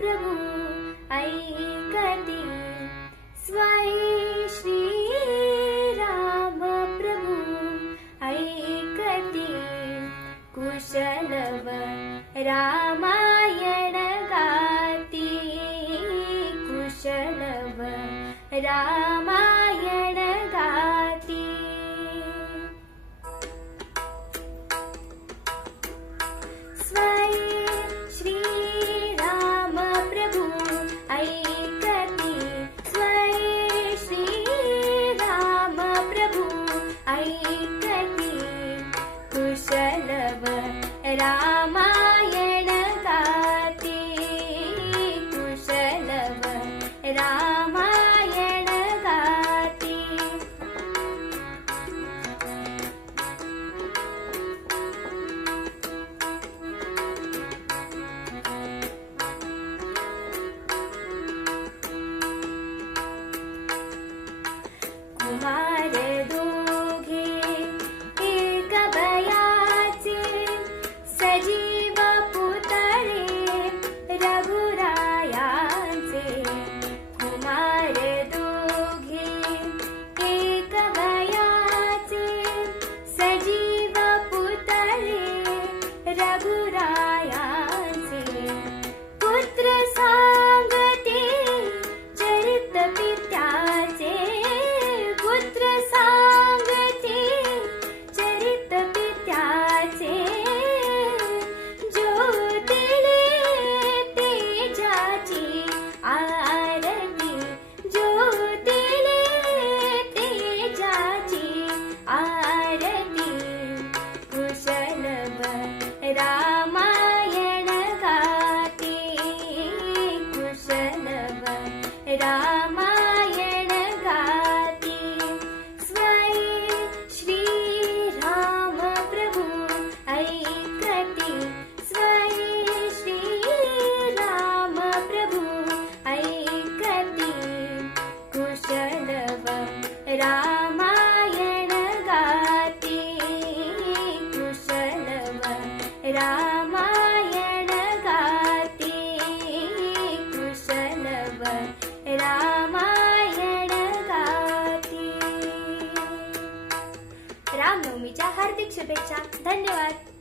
प्रभू ऐकती स्वई श्री राम प्रभू ऐकती कुशलव रामायण गाती कुशलव रामायण गाती स्वई श्री राम प्रभू ऐकती स्वई श्री राम प्रभू ऐकती कुशलव रामायण गाती कुशलव रामायण गाती कुमार दोघे एक बयाचे सजीव पुतळे रघुरायांचे कुमार दोघे एक बयाचे सजीव पुतळे रघुरायांचे पुत्र सांगते चरित पित्याचे पुत्र सांगते चरित पित्याचे ज्योतिले तेजाची आरती ज्योतिले तेजाची आरती कुशलव रामायण गाती कुशलव रामायण गाती स्वई श्री राम प्रभू ऐकती स्वई श्री राम प्रभू ऐकती कुशलव रामायण गाती कुशलव रामायण गाती कुशलव रामायण गाती. रामनवमीच्या हार्दिक शुभेच्छा. धन्यवाद.